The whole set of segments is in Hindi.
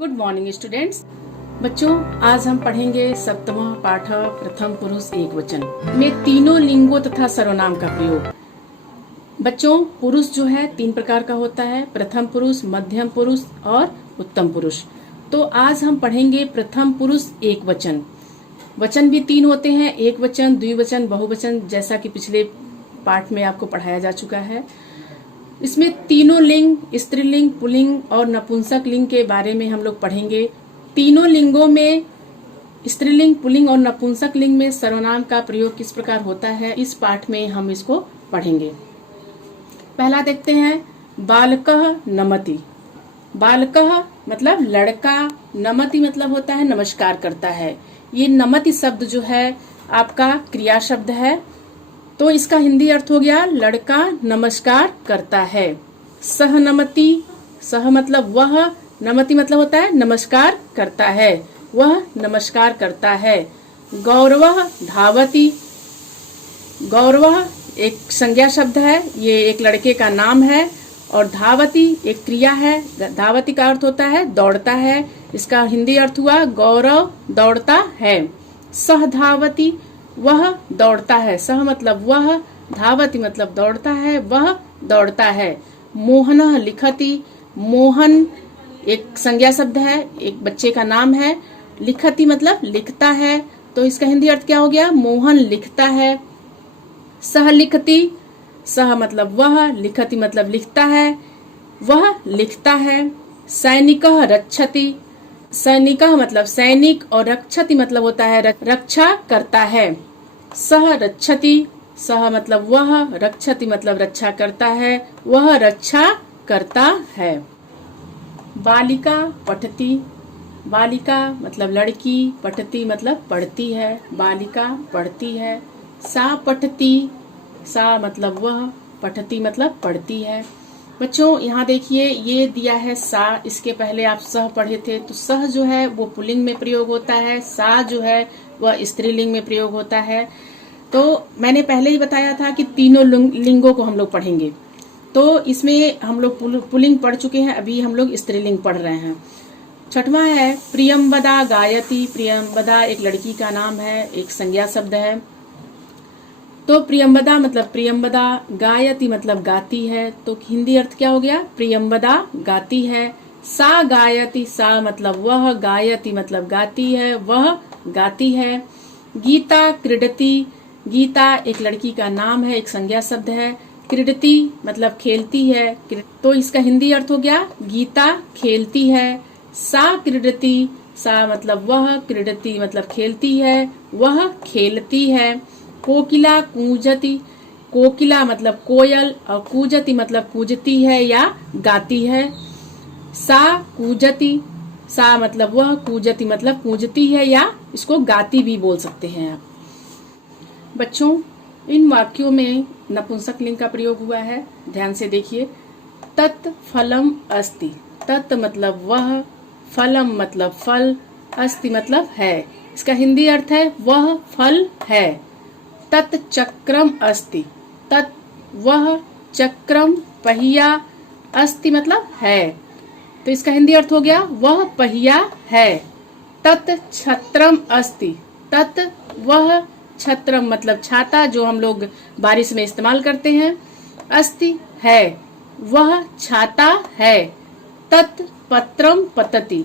Good morning students. बच्चों, आज हम पढ़ेंगे सप्तमः पाठ प्रथम पुरुष एकवचन में तीनों लिंगों तथा सर्वनाम का प्रयोग। बच्चों, पुरुष जो है तीन प्रकार का होता है, प्रथम पुरुष, मध्यम पुरुष और उत्तम पुरुष। तो आज हम पढ़ेंगे प्रथम पुरुष एकवचन। वचन भी तीन होते हैं, एक वचन, द्विवचन, बहुवचन, जैसा कि पिछले पाठ में आपको पढ़ाया जा चुका है। इसमें तीनों लिंग, स्त्रीलिंग, पुल्लिंग और नपुंसक लिंग के बारे में हम लोग पढ़ेंगे। तीनों लिंगों में, स्त्रीलिंग, पुल्लिंग और नपुंसक लिंग में सर्वनाम का प्रयोग किस प्रकार होता है, इस पाठ में हम इसको पढ़ेंगे। पहला देखते हैं, बालकः नमति। बालकः मतलब लड़का, नमति मतलब होता है नमस्कार करता है। ये नमति शब्द जो है आपका क्रिया शब्द है, तो इसका हिंदी अर्थ हो गया लड़का नमस्कार करता है। सह नमति, सह मतलब वह, नमति मतलब होता है नमस्कार करता है, वह नमस्कार करता है। गौरवः धावति। गौरवः एक संज्ञा शब्द है, ये एक लड़के का नाम है, और धावति एक क्रिया है। धावति का अर्थ होता है दौड़ता है, इसका हिंदी अर्थ हुआ गौरव दौड़ता है। सह धावति, वह दौड़ता है, सह मतलब वह, धावति मतलब दौड़ता है, वह दौड़ता है। मोहनः लिखति। मोहन एक संज्ञा शब्द है, एक बच्चे का नाम है। लिखति मतलब लिखता है, तो इसका हिंदी अर्थ क्या हो गया, मोहन लिखता है। सह लिखति, सह मतलब वह, लिखति मतलब लिखता है, वह लिखता है। सैनिकः रक्षति। सैनिकः मतलब सैनिक, और रक्षति मतलब होता है रक्षा करता है। सह रक्षति, सह मतलब वह, रक्षति मतलब रक्षा करता है, वह रक्षा करता है। बालिका पठति। बालिका मतलब लड़की, पठति मतलब पढ़ती है, बालिका पढ़ती है। सा पठति, सा मतलब वह, पठति मतलब पढ़ती है। बच्चों, यहाँ देखिए ये दिया है सा, इसके पहले आप सह पढ़े थे, तो सह जो है वो पुल्लिंग में प्रयोग होता है, सा जो है वह स्त्रीलिंग में प्रयोग होता है। तो मैंने पहले ही बताया था कि तीनों लिंगों को हम लोग पढ़ेंगे, तो इसमें हम लोग पुल्लिंग पढ़ चुके हैं, अभी हम लोग स्त्रीलिंग पढ़ रहे हैं। छठवां है प्रियंवदा गायति। प्रियंवदा एक लड़की का नाम है, एक संज्ञा शब्द है। तो प्रियंवदा मतलब प्रियंवदा, गायति मतलब गाती है, तो हिंदी अर्थ क्या हो गया, प्रियंवदा गाती है। सा गायति, सा मतलब वह, गायति मतलब गाती है, वह गाती है। गीता क्रीडति। गीता एक लड़की का नाम है, एक संज्ञा शब्द है। क्रीडति मतलब खेलती है, तो इसका हिंदी अर्थ हो गया गीता खेलती है। सा क्रीडति, सा मतलब वह, क्रीडति मतलब खेलती है, वह खेलती है। कोकिला कूजति। कोकिला मतलब कोयल, और कूजति मतलब कूजती है या गाती है। सा कूजति, सा मतलब वह, कूजति मतलब कूजती है या इसको गाती भी बोल सकते हैं आप। बच्चों, इन वाक्यों में नपुंसक लिंग का प्रयोग हुआ है, ध्यान से देखिए। तत् फलम अस्ति। तत् मतलब वह, फलम मतलब फल, अस्ति मतलब है, इसका हिंदी अर्थ है वह फल है। तत् चक्रम अस्ति। तत् वह, चक्रम पहिया, अस्ति मतलब है, तो इसका हिंदी अर्थ हो गया वह पहिया है। तत् छत्रम अस्ति। तत् वह, छत्रम मतलब छाता जो हम लोग बारिश में इस्तेमाल करते हैं, अस्ति है, वह छाता है। तत् पत्रम पतति।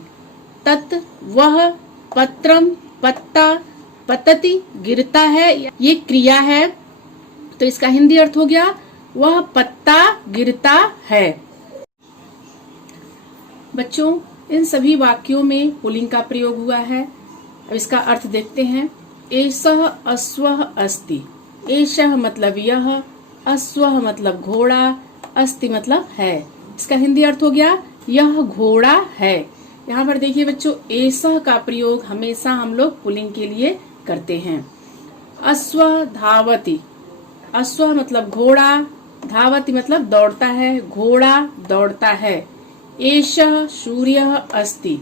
तत् वह, पत्रम पत्ता, पतति गिरता है, ये क्रिया है, तो इसका हिंदी अर्थ हो गया वह पत्ता गिरता है। बच्चों, इन सभी वाक्यों में पुल्लिंग का प्रयोग हुआ है। अब इसका अर्थ देखते हैं। एषः अश्वः अस्ति। एषः मतलब यह, अश्वः मतलब घोड़ा, अस्ति मतलब है, इसका हिंदी अर्थ हो गया यह घोड़ा है। यहाँ पर देखिए बच्चों, एषः का प्रयोग हमेशा हम लोग पुल्लिंग के लिए करते हैं। अश्वः धावति। अश्वः मतलब घोड़ा, धावति मतलब दौड़ता है, घोड़ा दौड़ता है। एषः सूर्यः अस्ति।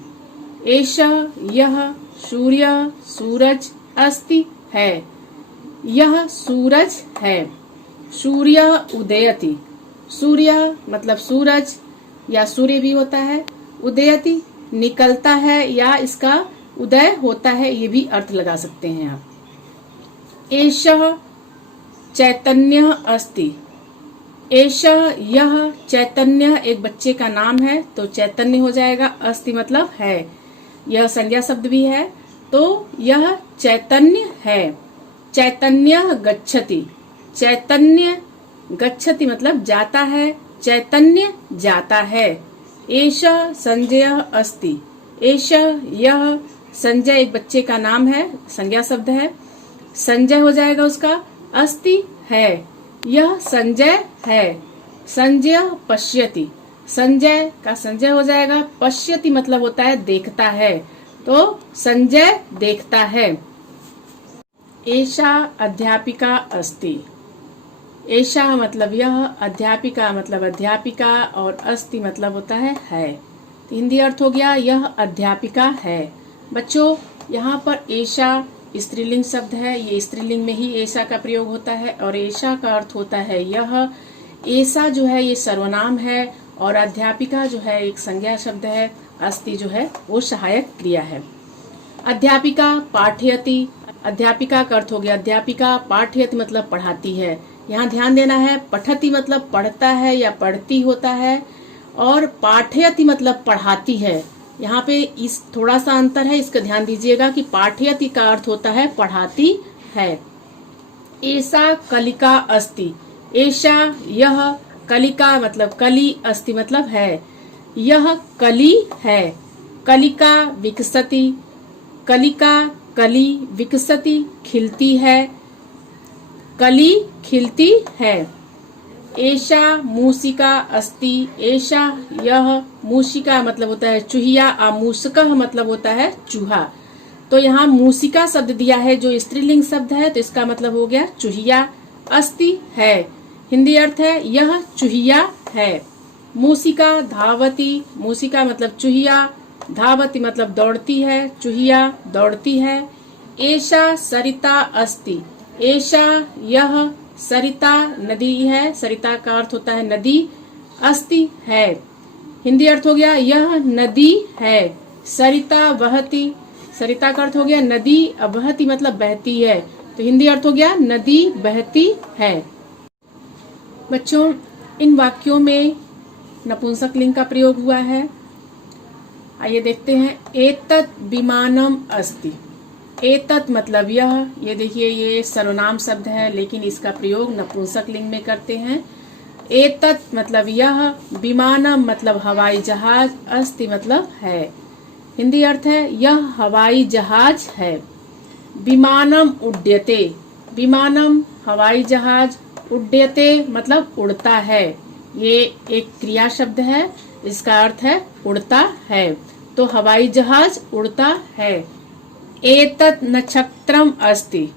एषः यह, सूर्य सूरज, अस्ति है, यह सूरज है। सूर्य उदयति। सूर्य मतलब सूरज या सूर्य भी होता है, उदयति निकलता है या इसका उदय होता है, ये भी अर्थ लगा सकते हैं आप। एषः चैतन्य अस्ति। एषः यह चैतन्य एक बच्चे का नाम है तो चैतन्य हो जाएगा। अस्ति मतलब है, यह संज्ञा शब्द भी है तो यह चैतन्य है। चैतन्य गच्छति। चैतन्य गच्छति मतलब जाता है, चैतन्य जाता है। एषः संजयः अस्ति। एषः यह संजय एक बच्चे का नाम है, संज्ञा शब्द है, संजय हो जाएगा उसका। अस्ति है, यह संजय है। संजय पश्यति। संजय का संजय हो जाएगा। पश्यति मतलब होता है देखता है, तो संजय देखता है। एषा अध्यापिका अस्ति। एषा मतलब यह, अध्यापिका मतलब अध्यापिका और अस्ति मतलब होता है। तो हिंदी अर्थ हो गया यह अध्यापिका है। बच्चों यहाँ पर एषा स्त्रीलिंग शब्द है, ये स्त्रीलिंग में ही एषा का प्रयोग होता है और एषा का अर्थ होता है यह। एषा जो है ये सर्वनाम है और अध्यापिका जो है एक संज्ञा शब्द है, अस्ति जो है वो सहायक क्रिया है। अध्यापिका पाठयति। अध्यापिका का अर्थ हो गया अध्यापिका। पाठयति मतलब पढ़ाती है। यहाँ ध्यान देना है, पठति मतलब पढ़ता है या पढ़ती होता है और पाठयति मतलब पढ़ाती है। यहाँ पे इस थोड़ा सा अंतर है, इसका ध्यान दीजिएगा कि पाठयति का अर्थ होता है पढ़ाती है। एषा कलिका अस्ति। एषा यह, कलिका मतलब कली, अस्ति मतलब है, यह कली है। कलिका विकसति। कलिका कली, विकसति खिलती है, कली खिलती है। एषा मूषिका अस्ति। एषा यह, मूषिका मतलब होता है चूहिया, आमूषकः मतलब होता है चूहा। तो यहाँ मूषिका शब्द दिया है जो स्त्रीलिंग शब्द है तो इसका मतलब हो गया चूहिया। अस्ति है, हिंदी अर्थ है यह चूहिया है। मूषिका धावती। मूषिका मतलब चूहिया, धावती मतलब दौड़ती है, चूहिया दौड़ती है। एषा सरिता अस्ति। एषा यह, सरिता नदी है, सरिता का अर्थ होता है नदी, अस्ति है, हिंदी अर्थ हो गया यह नदी है। सरिता बहती। सरिता का अर्थ हो गया नदी, बहती मतलब बहती है तो हिंदी अर्थ हो गया नदी बहती है। बच्चों इन वाक्यों में नपुंसक लिंग का प्रयोग हुआ है। आइए देखते हैं। एतत् विमानम अस्ति। एतत् मतलब यह, ये देखिए ये सर्वनाम शब्द है लेकिन इसका प्रयोग नपुंसक लिंग में करते हैं। एतत् मतलब यह, विमानम मतलब हवाई जहाज, अस्ति मतलब है, हिंदी अर्थ है यह हवाई जहाज है। विमानम उड्ड्यते। विमानम हवाई जहाज, उड्ड्यते मतलब उड़ता है, ये एक क्रिया शब्द है, इसका अर्थ है उड़ता है, तो हवाई जहाज उड़ता है। एतत् नक्षत्रम अस्ति।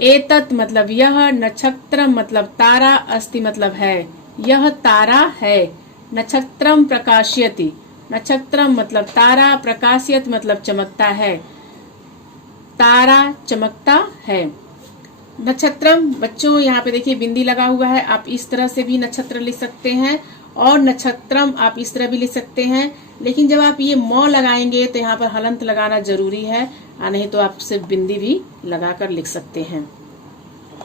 एतत् मतलब यह, नक्षत्रम मतलब तारा, अस्ति मतलब है, यह तारा है। नक्षत्रम प्रकाशयति। नक्षत्रम मतलब तारा, प्रकाशयत मतलब चमकता है, तारा चमकता है। नक्षत्रम बच्चों यहाँ पे देखिए बिंदी लगा हुआ है, आप इस तरह से भी नक्षत्र लिख सकते हैं और नक्षत्रम आप इस तरह भी लिख सकते हैं, लेकिन जब आप ये म लगाएंगे तो यहाँ पर हलंत लगाना जरूरी है, नहीं तो आप सिर्फ बिंदी भी लगाकर लिख सकते हैं।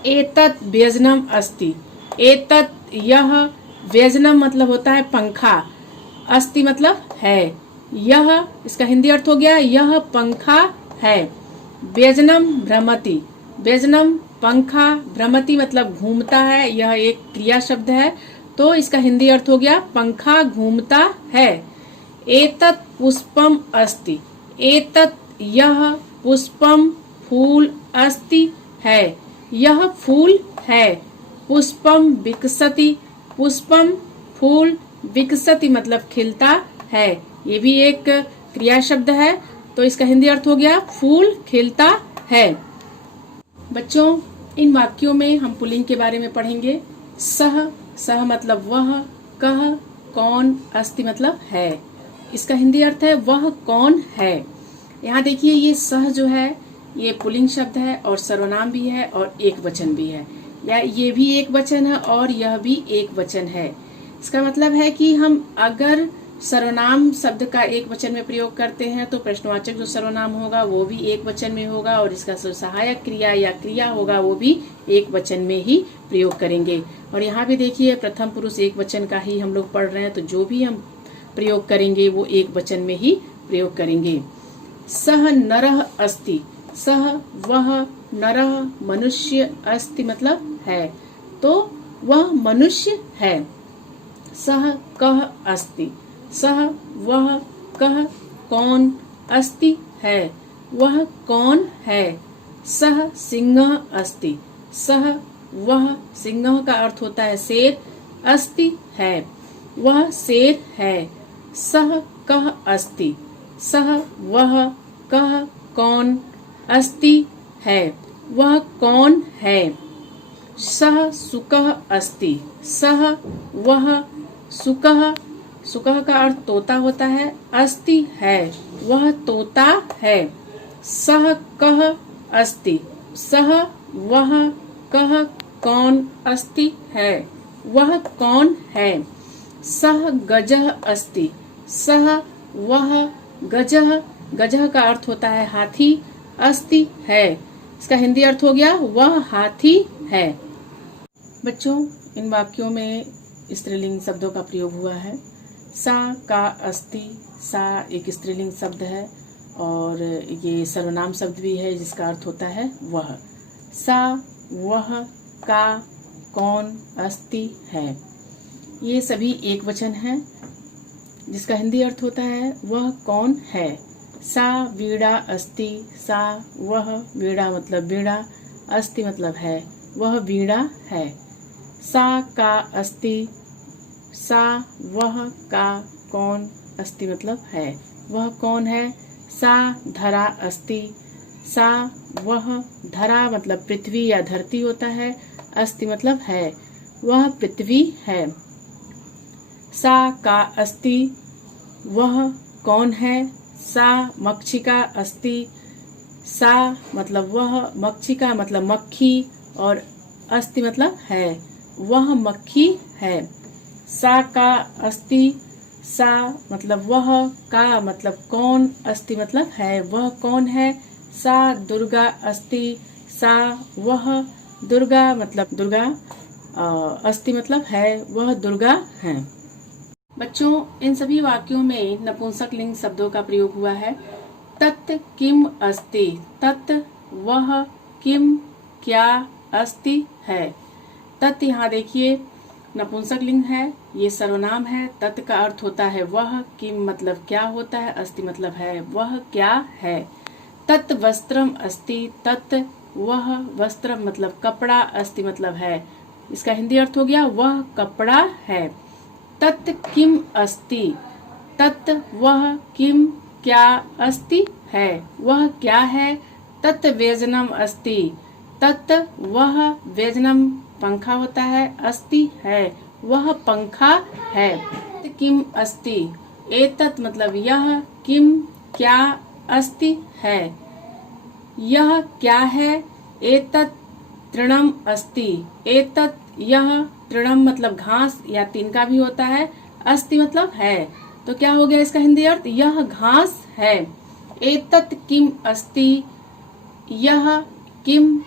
एतत् व्यजनम अस्ति। एतत् यह, व्यजनम मतलब होता है पंखा, अस्ति मतलब है, यह इसका हिंदी अर्थ हो गया यह पंखा है। व्यजनम भ्रमति। व्यजनम पंखा, भ्रमति मतलब घूमता है, यह एक क्रिया शब्द है तो इसका हिंदी अर्थ हो गया पंखा घूमता है। एतत् पुष्पम अस्ति। एतत् यह, पुष्पम फूल, अस्ति है, यह फूल है। पुष्पम विकसति। पुष्पम फूल, विकसति मतलब खिलता है, ये भी एक क्रिया शब्द है तो इसका हिंदी अर्थ हो गया फूल खिलता है। बच्चों इन वाक्यों में हम पुल्लिंग के बारे में पढ़ेंगे। सह, सह मतलब वह, कह कौन, अस्ति मतलब है, इसका हिंदी अर्थ है वह कौन है। यहाँ देखिए ये सह जो है ये पुल्लिंग शब्द है और सर्वनाम भी है और एक वचन भी है, या ये भी एक वचन है और यह भी एक वचन है। इसका मतलब है कि हम अगर सर्वनाम शब्द का एक वचन में प्रयोग करते हैं तो प्रश्नवाचक जो सर्वनाम होगा वो भी एक वचन में होगा और इसका जो सहायक क्रिया या क्रिया होगा वो भी एक वचन में ही प्रयोग करेंगे। और यहाँ भी देखिए प्रथम पुरुष एक वचन का ही हम लोग पढ़ रहे हैं, तो जो भी हम प्रयोग करेंगे वो एक वचन में ही प्रयोग करेंगे। सह नरः अस्ति, सह वह नरः मनुष्य, अस्ति मतलब है, तो वह मनुष्य है। सह कः अस्ति, सह वह कः कौन, अस्ति है, वह कौन है। सह सिंहः अस्ति, सह वह, सिंह का अर्थ होता है शेर, अस्ति है, वह शेर है। सह कः अस्ति, सह वह कः कौन, अस्ति है, वह कौन है। सह शुकः अस्ति, सह वह शुकः, शुकः का अर्थ तोता होता है, अस्ति है, वह तोता है। सह कः अस्ति, सह वह कः कौन, अस्ति है, वह कौन है। सह गजः अस्ति, सह वह गजः, गजः का अर्थ होता है हाथी, अस्ति है, इसका हिंदी अर्थ हो गया वह हाथी है। बच्चों इन वाक्यों में स्त्रीलिंग शब्दों का प्रयोग हुआ है। सा का अस्ति, सा एक स्त्रीलिंग शब्द है और ये सर्वनाम शब्द भी है जिसका अर्थ होता है वह। सा वह का कौन, अस्ति है, ये सभी एक वचन है जिसका हिंदी अर्थ होता है वह कौन है। सा वीणा अस्ति, सा वह, वीणा मतलब वीणा, अस्ति मतलब है, वह वीणा है। सा का अस्ति, सा वह का कौन, अस्ति मतलब है, वह कौन है। सा धरा अस्ति, सा वह, धरा मतलब पृथ्वी या धरती होता है, अस्ति मतलब है, वह पृथ्वी है। सा का अस्ति, वह कौन है। सा मक्षिका अस्ति, सा मतलब वह, मक्षिका मतलब मक्खी और अस्ति मतलब है, वह मक्खी है। सा का अस्ति, सा मतलब वह, का मतलब कौन, अस्ति मतलब है, वह कौन है। सा दुर्गा अस्ति, सा वह, दुर्गा मतलब दुर्गा, अस्ति मतलब है, वह दुर्गा है। बच्चों इन सभी वाक्यों में नपुंसक लिंग शब्दों का प्रयोग हुआ है। तत् किम अस्ति, तत् वह, किम क्या, अस्ति है। तत् यहाँ देखिए नपुंसक लिंग है, ये सर्वनाम है। तत् का अर्थ होता है वह, किम मतलब क्या होता है, अस्ति मतलब है, वह क्या है। तत् वस्त्रम अस्ति, तत् वह वस्त्र मतलब कपड़ा, अस्ति मतलब है, इसका हिंदी अर्थ हो गया वह कपड़ा है। तत् किम अस्ति, तत् वह, किम क्या, अस्ति है, वह क्या है। तत् व्यजनम अस्ति, तत् वह, व्यजनम पंखा होता है, अस्ति है, वह पंखा है। किम अस्ति, एतत् मतलब यह, किम क्या, अस्ति है, यह क्या है। एतत् तृणम अस्ति, एतत् यह, तृणम मतलब घास या तिनका भी होता है, अस्ति मतलब है, तो क्या हो गया इसका हिंदी अर्थ, यह घास है। एतत् किम अस्ति, यह किम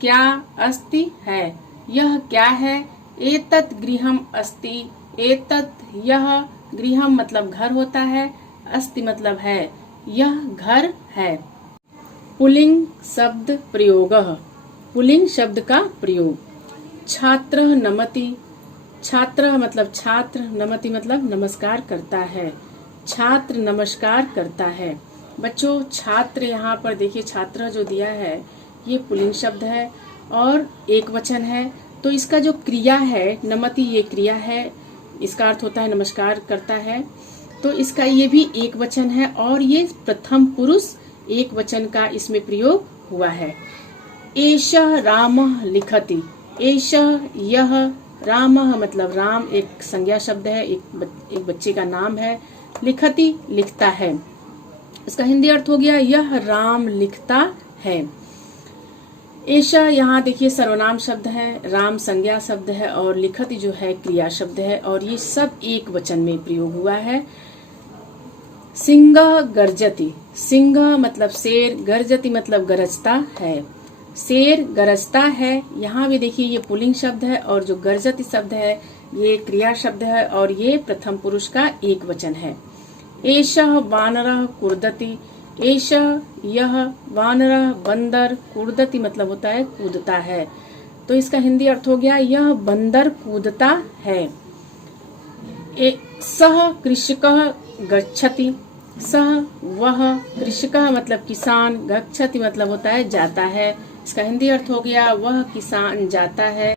क्या, अस्ति है, यह क्या है। एतत् गृहम अस्ति, एतत् यह, गृहम मतलब घर होता है, अस्ति मतलब है, यह घर है। पुल्लिंग शब्द प्रयोगः, पुल्लिंग शब्द का प्रयोग। छात्र नमति, छात्र मतलब छात्र, नमति मतलब नमस्कार करता है, छात्र नमस्कार करता है। बच्चों छात्र यहाँ पर देखिए छात्र जो दिया है ये पुल्लिंग शब्द है और एक वचन है, तो इसका जो क्रिया है नमति, ये क्रिया है, इसका अर्थ होता है नमस्कार करता है, तो इसका ये भी एक वचन है और ये प्रथम पुरुष एक वचन का इसमें प्रयोग हुआ है। एषः रामः लिखति, एषः यह, रामः मतलब राम एक संज्ञा शब्द है, एक बच्चे का नाम है, लिखति लिखता है, इसका हिंदी अर्थ हो गया यह राम लिखता है। एषा यहाँ देखिए सर्वनाम शब्द है, राम संज्ञा शब्द है और लिखति जो है क्रिया शब्द है और ये सब एक वचन में प्रयोग हुआ है। सिंह गर्जति, सिंह मतलब शेर, गर्जति मतलब गरजता है, शेर गरजता है। यहाँ भी देखिए ये पुल्लिंग शब्द है और जो गर्जति शब्द है ये क्रिया शब्द है और ये प्रथम पुरुष का एक वचन है। एषः वानरः कूर्दति, एषः यह वानरः बंदर, कूर्दति मतलब होता है कूदता है, तो इसका हिंदी अर्थ हो गया यह बंदर कूदता है। सह कृषकः गच्छति, सह वह, कृषकः मतलब किसान, गच्छति मतलब होता है जाता है, इसका हिंदी अर्थ हो गया वह किसान जाता है।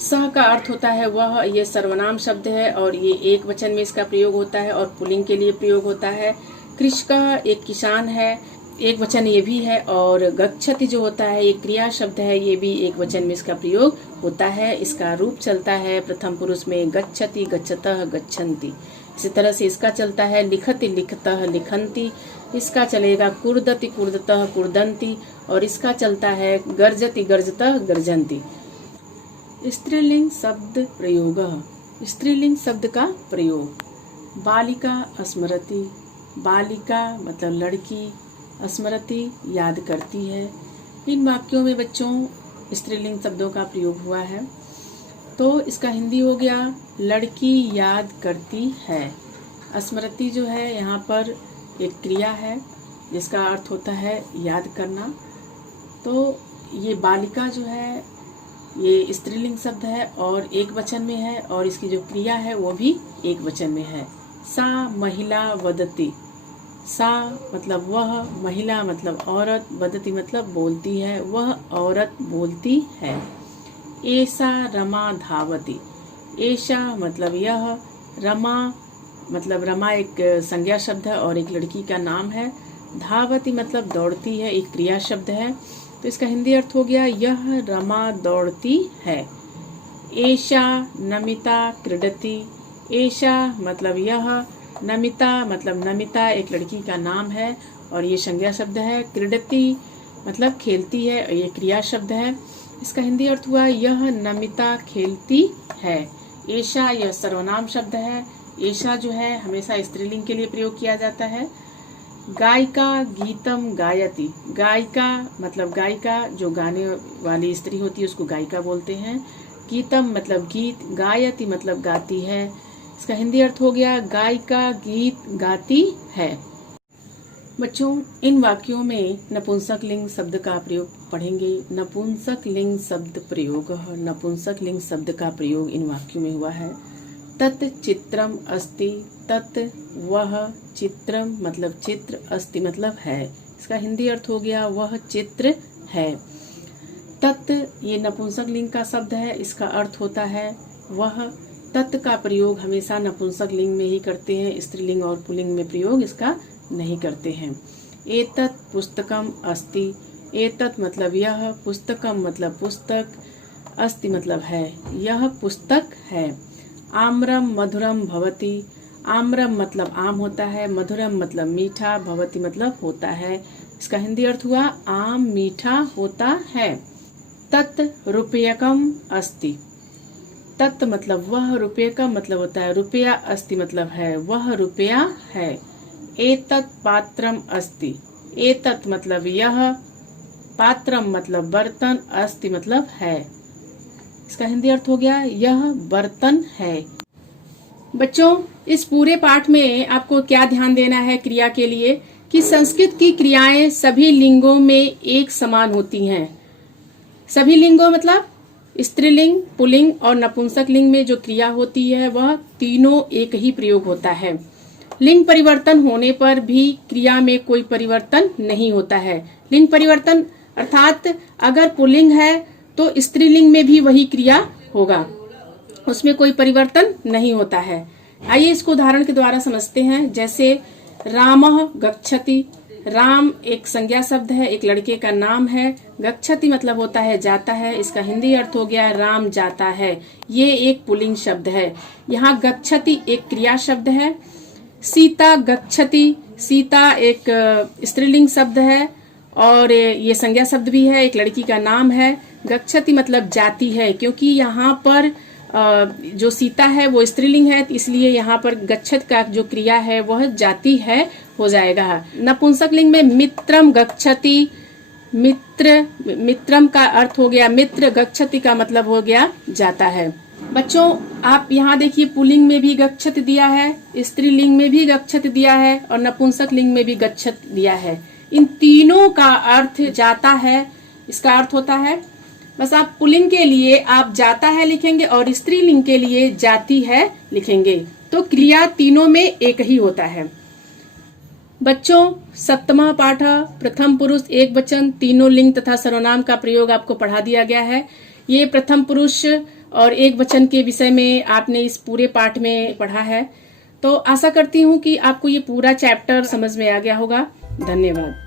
सह का अर्थ होता है वह, ये सर्वनाम शब्द है और ये एक वचन में इसका प्रयोग होता है और पुल्लिंग के लिए प्रयोग होता है। कृषकः एक किसान है, एक वचन ये भी है, और गच्छति जो होता है ये क्रिया शब्द है, ये भी एक वचन में इसका प्रयोग होता है। इसका रूप चलता है प्रथम पुरुष में गच्छति, गच्छतः, गच्छन्ति। इसी तरह से इसका चलता है लिखति, लिखतः, लिखन्ति। इसका चलेगा कुर्दति, कुर्दतः, कुर्दन्ति, और इसका चलता है गर्जति, गर्जतः, गर्जन्ति। स्त्रीलिंग शब्द प्रयोग, स्त्रीलिंग शब्द का प्रयोग। बालिका स्मरति, बालिका मतलब लड़की, स्मरति याद करती है। इन वाक्यों में बच्चों स्त्रीलिंग शब्दों का प्रयोग हुआ है, तो इसका हिंदी हो गया लड़की याद करती है। स्मृति जो है यहाँ पर एक क्रिया है जिसका अर्थ होता है याद करना, तो ये बालिका जो है ये स्त्रीलिंग शब्द है और एक वचन में है और इसकी जो क्रिया है वो भी एक वचन में है। सा महिला वदति, सा मतलब वह, महिला मतलब औरत, वदति मतलब बोलती है, वह औरत बोलती है। एषा रमा धावति, एषा मतलब यह, रमा मतलब रमा एक संज्ञा शब्द है और एक लड़की का नाम है, धावति मतलब दौड़ती है, एक क्रिया शब्द है, तो इसका हिंदी अर्थ हो गया यह रमा दौड़ती है। एषा नमिता क्रीडति, एषा मतलब यह, नमिता मतलब नमिता एक लड़की का नाम है और ये संज्ञा शब्द है, क्रीडति मतलब खेलती है और ये क्रिया शब्द है, इसका हिंदी अर्थ हुआ यह नमिता खेलती है। एषा यह सर्वनाम शब्द है, एषा जो है हमेशा स्त्रीलिंग के लिए प्रयोग किया जाता है। गायिका गीतम गायति, गायिका मतलब गायिका जो गाने वाली स्त्री होती है उसको गायिका बोलते हैं। गीतम मतलब गीत, गायति मतलब गाती है, इसका हिंदी अर्थ हो गया गायिका गीत गाती है। बच्चों इन वाक्यों में नपुंसक लिंग शब्द का प्रयोग पढ़ेंगे। नपुंसक लिंग शब्द प्रयोग, नपुंसक लिंग शब्द का प्रयोग इन वाक्यों में हुआ है। तत् चित्रम अस्ति, तत् वह, चित्रम मतलब चित्र, अस्ति मतलब है, इसका हिंदी अर्थ हो गया वह चित्र है। तत् ये नपुंसक लिंग का शब्द है, इसका अर्थ होता है वह। तत् का प्रयोग हमेशा नपुंसक लिंग में ही करते हैं, स्त्रीलिंग और पुल्लिंग में प्रयोग इसका नहीं करते हैं। एतत् पुस्तकम अस्ति, एतत् मतलब यह, पुस्तकम मतलब पुस्तक, अस्ति मतलब है, यह पुस्तक है। आम्रम मधुरम भवति, आम्रम मतलब आम होता है, मधुरम मतलब मीठा, भवति मतलब होता है, इसका हिंदी अर्थ हुआ आम मीठा होता है। तत् रुपयकम अस्ति, तत् मतलब वह, रुपयकम मतलब होता है रुपया, अस्ति मतलब है वह रुपया है। एतत् पात्रम अस्ति, एतत् मतलब यह, पात्रम मतलब बर्तन, अस्ति मतलब है, इसका हिंदी अर्थ हो गया यह बर्तन है। बच्चों इस पूरे पाठ में आपको क्या ध्यान देना है क्रिया के लिए कि संस्कृत की क्रियाएं सभी लिंगों में एक समान होती हैं। सभी लिंगों मतलब स्त्रीलिंग, पुल्लिंग और नपुंसक लिंग में जो क्रिया होती है वह तीनों एक ही प्रयोग होता है। लिंग परिवर्तन होने पर भी क्रिया में कोई परिवर्तन नहीं होता है। लिंग परिवर्तन अर्थात अगर पुल्लिंग है तो स्त्रीलिंग में भी वही क्रिया होगा, उसमें कोई परिवर्तन नहीं होता है। आइए इसको उदाहरण के द्वारा समझते हैं। जैसे रामः गच्छति, राम एक संज्ञा शब्द है, एक लड़के का नाम है। गच्छति मतलब होता है जाता है, इसका हिंदी अर्थ हो गया राम जाता है, ये एक पुल्लिंग शब्द है। यहाँ गच्छति एक क्रिया शब्द है। सीता गच्छति, सीता एक स्त्रीलिंग शब्द है और ये संज्ञा शब्द भी है, एक लड़की का नाम है। गच्छति मतलब जाती है, क्योंकि यहाँ पर जो सीता है वो स्त्रीलिंग है, इसलिए यहाँ पर गच्छत का जो क्रिया है वह जाति है हो जाएगा। नपुंसक लिंग में मित्रम गच्छति, मित्रम का अर्थ हो गया मित्र, गच्छति का मतलब हो गया जाता है। बच्चों आप यहाँ देखिए पुल्लिंग में भी गच्छत दिया है, स्त्रीलिंग में भी गच्छत दिया है और नपुंसक लिंग में भी गच्छत दिया है। इन तीनों का अर्थ जाता है, इसका अर्थ होता है। बस आप पुल्लिंग के लिए आप जाता है लिखेंगे और स्त्रीलिंग के लिए जाती है लिखेंगे, तो क्रिया तीनों में एक ही होता है। बच्चों सप्तमा पाठ प्रथम पुरुष एक वचन तीनों लिंग तथा सर्वनाम का प्रयोग आपको पढ़ा दिया गया है। ये प्रथम पुरुष और एक वचन के विषय में आपने इस पूरे पाठ में पढ़ा है। तो आशा करती हूँ कि आपको ये पूरा चैप्टर समझ में आ गया होगा। धन्यवाद।